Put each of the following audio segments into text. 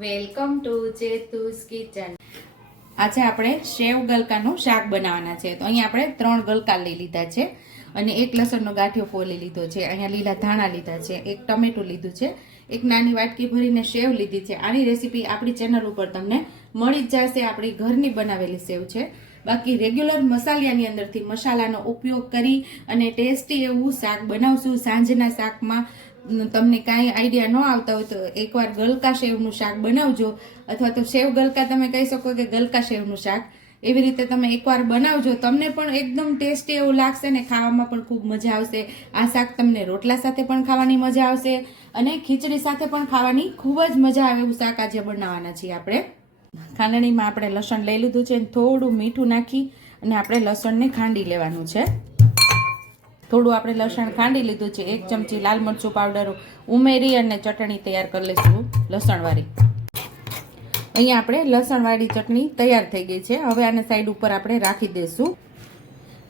Welcome to ચેતુસ kitchen. આજે આપણે સેવ ગલકાનું શાક બનાવવાના છે। તો અહીંયા આપણે 3 ગલકા લઈ લીધા છે અને એક લસણનો ગાંઠિયો ફોલી લીધો છે। અહીંયા લીલા ધાણા લીધા છે, એક ટમેટું લીધું છે, એક નાની વાટકી ભરીને સેવ લીધી છે। આની રેસીપી આપણી ચેનલ ઉપર તમને મળી જ જશે। આપણી ઘરની બનાવેલી સેવ છે। બાકી રેગ્યુલર મસાલાની અંદરથી મસાલાનો ઉપયોગ કરી અને ટેસ્ટી એવું શાક બનાવશું। સાંજના શાકમાં તમને કાંઈ આઈડિયા ન આવતા હોય તો એકવાર ગલકા સેવનું શાક બનાવજો, અથવા તો સેવ ગલકા તમે કહી શકો કે ગલકા સેવનું શાક, એવી રીતે તમે એકવાર બનાવજો। તમને પણ એકદમ ટેસ્ટી એવું લાગશે ને ખાવામાં પણ ખૂબ મજા આવશે। આ શાક તમને રોટલા સાથે પણ ખાવાની મજા આવશે અને ખીચડી સાથે પણ ખાવાની ખૂબ જ મજા આવે એવું શાક આજે બનાવવાના છીએ આપણે। ખાંડણીમાં આપણે લસણ લઈ લીધું છે, થોડું મીઠું નાખી અને આપણે લસણને ખાંડી લેવાનું છે। થોડું આપણે લસણ ખાંડી લીધું છે, 1 ચમચી લાલ મરચું પાવડર ઉમેરી અને ચટણી તૈયાર કરી લઈશું લસણવાળી। અહીંયા આપણે લસણવાળી ચટણી તૈયાર થઈ ગઈ છે। હવે આને સાઈડ ઉપર આપણે રાખી દઈશું।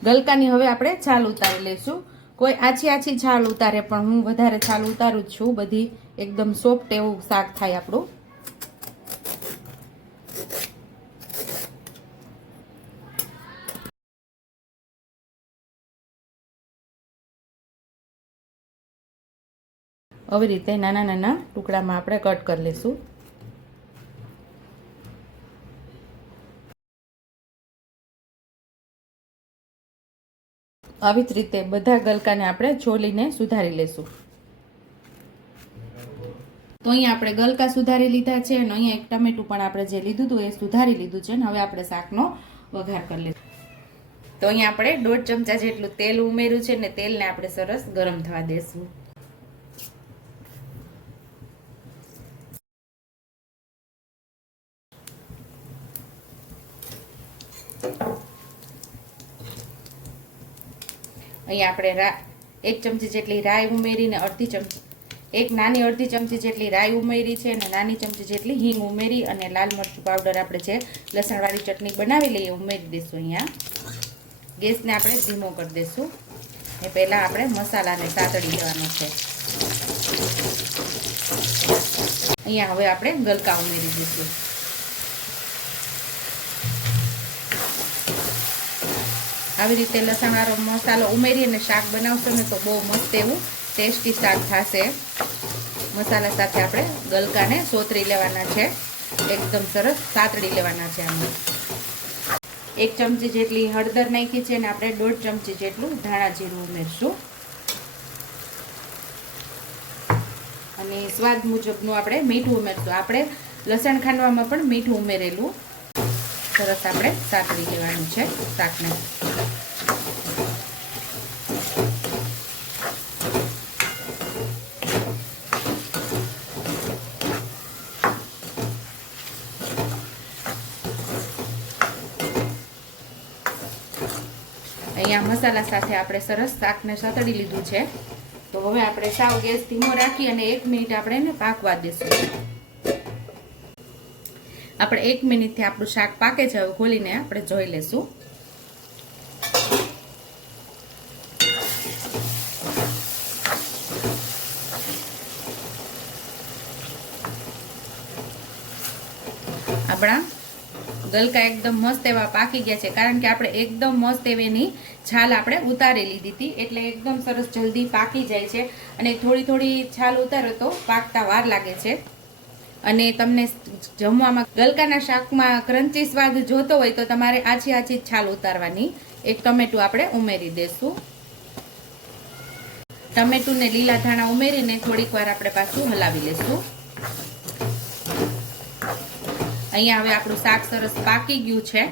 ગલકાની હવે આપણે છાલ ઉતારી લઈશું। કોઈ આછી છાલ ઉતારે, પણ હું વધારે છાલ ઉતારું જ છું, બધી એકદમ સોફ્ટ એવું શાક થાય આપણું। આવી રીતે નાના નાના ટુકડામાં આપણે કટ કરી લઈશું। આવી જ રીતે બધા ગલકાને આપણે છોલીને સુધારી લઈશું। તો અહીંયા આપણે ગલકા સુધારી લીધા છે અને અહીંયા એક ટમેટું પણ આપણે જે લીધું હતું એ સુધારી લીધું છે। હવે આપણે શાકનો વઘાર કરી લઈશું। તો અહીંયા આપણે 1.5 ચમચા જેટલું તેલ ઉમેર્યું છે ને તેલને આપણે સરસ ગરમ થવા દેશું। અહીંયા આપણે 1 ચમચી જેટલી રાઈ ઉમેરીને એક નાની અડધી ચમચી જેટલી રાઈ ઉમેરી છે અને નાની ચમચી જેટલી હિંગ ઉમેરી અને લાલ મરચું પાવડર આપણે જે લસણવાળી ચટણી બનાવી લઈએ ઉમેરી દઈશું। અહીંયા ગેસને આપણે ધીમો કરી દઈશું। એ પહેલાં આપણે મસાલાને સાતળી લેવાનો છે। અહીંયા હવે આપણે ગલકા ઉમેરી દઈશું। આવી રીતે લસણવાળો મસાલો ઉમેરી અને શાક બનાવશો ને તો બહુ મસ્ત એવું ટેસ્ટી શાક થશે। મસાલા સાથે આપણે ગલકાને સોતરી લેવાના છે, એકદમ સરસ સાતળી લેવાના છે। આમાં 1 ચમચી જેટલી હળદર નાખી છે અને આપણે 1.5 ચમચી જેટલું ધાણા જીરું ઉમેરશું અને સ્વાદ મુજબનું આપણે મીઠું ઉમેરશું। આપણે લસણ ખાંડવામાં પણ મીઠું ઉમેરેલું। સરસ આપણે સાતળી લેવાનું છે શાકને। અહીંયા મસાલા સાથે આપણે સરસ શાકને સાતળી લીધું છે। તો હવે આપણે સાવ ગેસ ધીમો રાખી અને 1 મિનિટ આપણે એને પાકવા દઈશું। આપણે 1 મિનિટથી આપણું શાક પાકે છે, હવે ખોલીને આપણે જોઈ લઈશું। આપણા ગલકા એકદમ મસ્ત એવા પાકી ગયા છે, કારણ કે આપણે એકદમ મસ્ત એવીની છાલ આપણે ઉતારી લીધી હતી, એટલે એકદમ સરસ જલ્દી પાકી જાય છે। અને થોડી છાલ ઉતારો તો પાકતા વાર લાગે છે। અને તમને જમવામાં ગલકાના શાકમાં ક્રન્ચી સ્વાદ જોતો હોય તો તમારે આછી છાલ ઉતારવાની। એક ટમેટું આપણે ઉમેરી દઈશું। ટમેટું ને લીલા ધાણા ઉમેરીને થોડીક વાર આપણે પાછું હલાવી લઈશું। અહીંયા હવે આપણું શાક સરસ પાકી ગયું છે।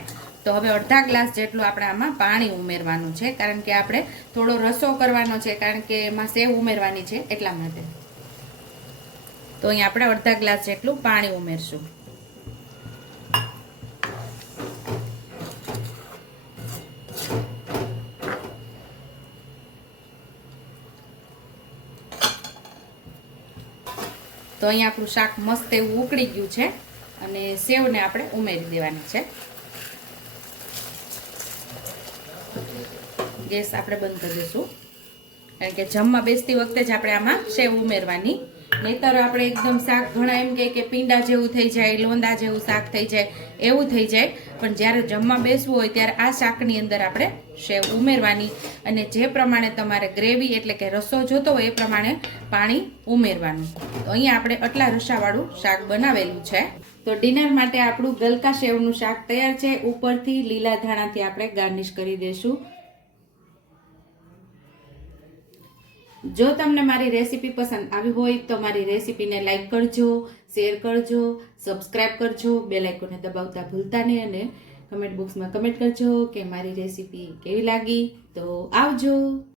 તો હવે અડધા ગ્લાસ જેટલું આપણે આમાં પાણી ઉમેરવાનું છે, કારણ કે આપણે થોડો રસો કરવાનો છે, કારણ કે એમાં સેવ ઉમેરવાની છે એટલા માટે। તો અહીંયા આપણે અડધા ગ્લાસ જેટલું પાણી ઉમેરશું। તો અહીંયા આપણું શાક મસ્ત એવું ઉકળી ગયું છે અને સેવને આપણે ઉમેરી દેવાની છે। ગેસ આપણે બંધ કરી દઈશું, કારણ કે જમવા બેસતી વખતે જ આપણે આમાં સેવ ઉમેરવાની। નહીતર આપણે એકદમ શાક ઘણા એમ કે પીંડા જેવું થઈ જાય, લોંદા જેવું શાક થઈ જાય, એવું થઈ જાય. પણ જ્યારે જમવા બેસવું હોય ત્યારે આ શાકની અંદર આપણે સેવ ઉમેરવાની અને જે પ્રમાણે તમારે ગ્રેવી એટલે કે રસો જોતો હોય એ પ્રમાણે પાણી ઉમેરવાનું. તો અહીંયા આપણે આટલા રસાવાળું શાક બનાવેલું છે. તો ડિનર માટે આપણું ગલકા સેવનું શાક તૈયાર છે. ઉપરથી લીલા ધાણાથી આપણે ગાર્નિશ કરી દઈશું. જો તમને મારી રેસીપી પસંદ આવી હોય તો મારી રેસીપીને લાઈક કરજો, શેર કરજો, સબસ્ક્રાઈબ કરજો, બેલ આઇકોનને દબાવતા ભૂલતા નહીં અને કમેન્ટ બોક્સમાં કમેન્ટ કરજો કે મારી રેસીપી કેવી લાગી. તો આવજો.